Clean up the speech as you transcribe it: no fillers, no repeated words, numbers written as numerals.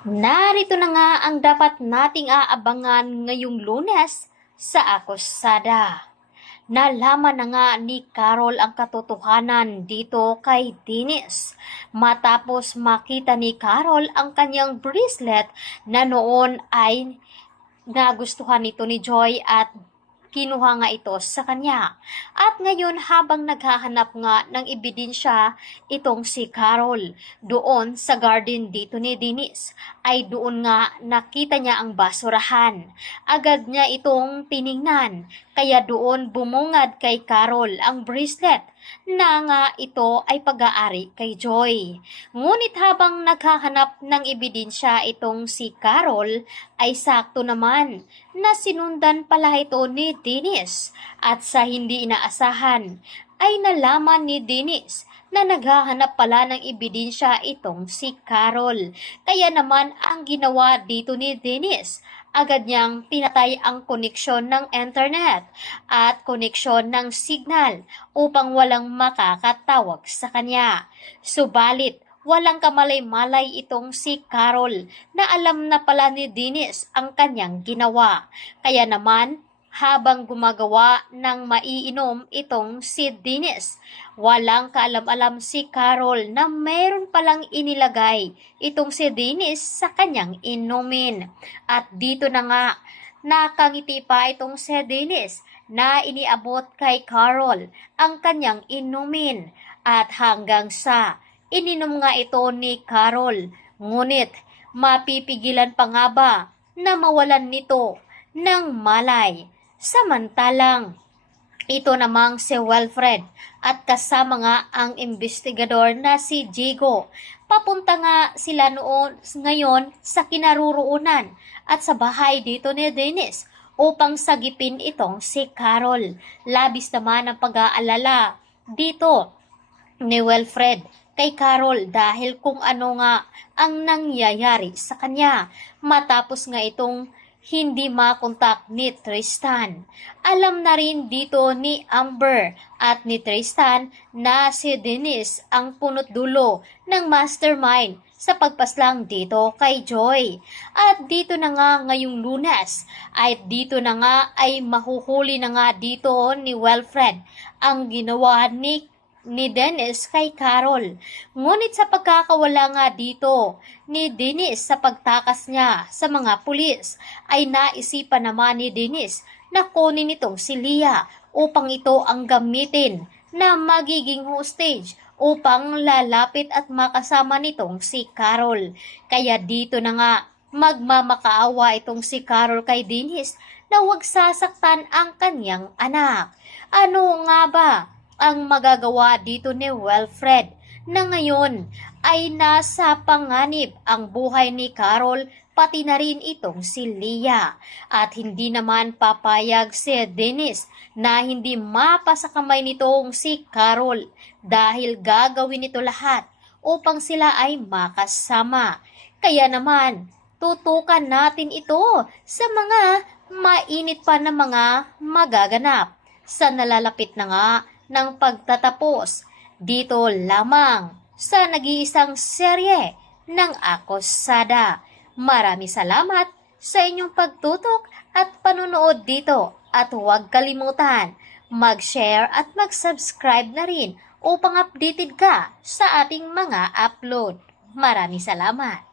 Narito na nga ang dapat nating aabangan ngayong Lunes sa Akusada. Nalaman na nga ni Carol ang katotohanan dito kay Dennis matapos makita ni Carol ang kanyang bracelet na noon ay nagustuhan nito ni Joy at kinuha nga ito sa kanya. At ngayon habang naghahanap nga ng ebidensya itong si Carol doon sa garden dito ni Dennis, ay doon nga nakita niya ang basurahan. Agad niya itong tiningnan, kaya doon bumungad kay Carol ang bracelet na nga ito ay pag-aari kay Joy. Ngunit habang naghahanap ng ebidensya itong si Carol, ay sakto naman na sinundan pala ito ni Dennis at sa hindi inaasahan ay nalaman ni Dennis na naghahanap pala ng ebidensya itong si Carol. Kaya naman ang ginawa dito ni Dennis, agad niyang pinatay ang koneksyon ng internet at koneksyon ng signal upang walang makakatawag sa kanya. Subalit, walang kamalay-malay itong si Carol na alam na pala ni Dennis ang kanyang ginawa. Kaya naman, habang gumagawa ng maiinom itong si Dennis, walang kaalam-alam si Carol na mayroon palang inilagay itong si Dennis sa kanyang inumin. At dito na nga, nakangiti pa itong si Dennis na iniabot kay Carol ang kanyang inumin at hanggang sa ininom nga ito ni Carol. Ngunit mapipigilan pa nga ba na mawalan nito ng malay? Samantalang, ito namang si Wilfred at kasama nga ang investigador na si Jigo. Papunta nga sila noon ngayon sa kinaroroonan at sa bahay dito ni Dennis upang sagipin itong si Carol. Labis naman ang pag-aalala dito ni Wilfred kay Carol dahil kung ano nga ang nangyayari sa kanya matapos nga itong hindi makontak ni Tristan. Alam na rin dito ni Amber at ni Tristan na si Dennis ang punot dulo ng mastermind sa pagpaslang dito kay Joy. At dito na nga ngayong Lunes ay dito na nga ay mahuhuli na nga dito ni Wilfred ang ginawa ni Dennis kay Carol. Ngunit sa pagkakawala nga dito ni Dennis sa pagtakas niya sa mga pulis, ay naisipan naman ni Dennis na kunin itong si Leah upang ito ang gamitin na magiging hostage upang lalapit at makasama nitong si Carol. Kaya dito na nga magmamakaawa itong si Carol kay Dennis na huwag sasaktan ang kanyang anak. Ano nga ba ang magagawa dito ni Wilfred na ngayon ay nasa panganib ang buhay ni Carol pati na rin itong si Leah at hindi naman papayag si Dennis na hindi mapa sa kamay nitong si Carol dahil gagawin nito lahat upang sila ay makasama. Kaya naman tutukan natin ito sa mga mainit pa na mga magaganap sa nalalapit na nga ng pagtatapos dito lamang sa nag-iisang serye ng Akusada. Maraming salamat sa inyong pagtutok at panunood dito at huwag kalimutan mag-share at mag-subscribe na rin upang updated ka sa ating mga upload. Maraming salamat.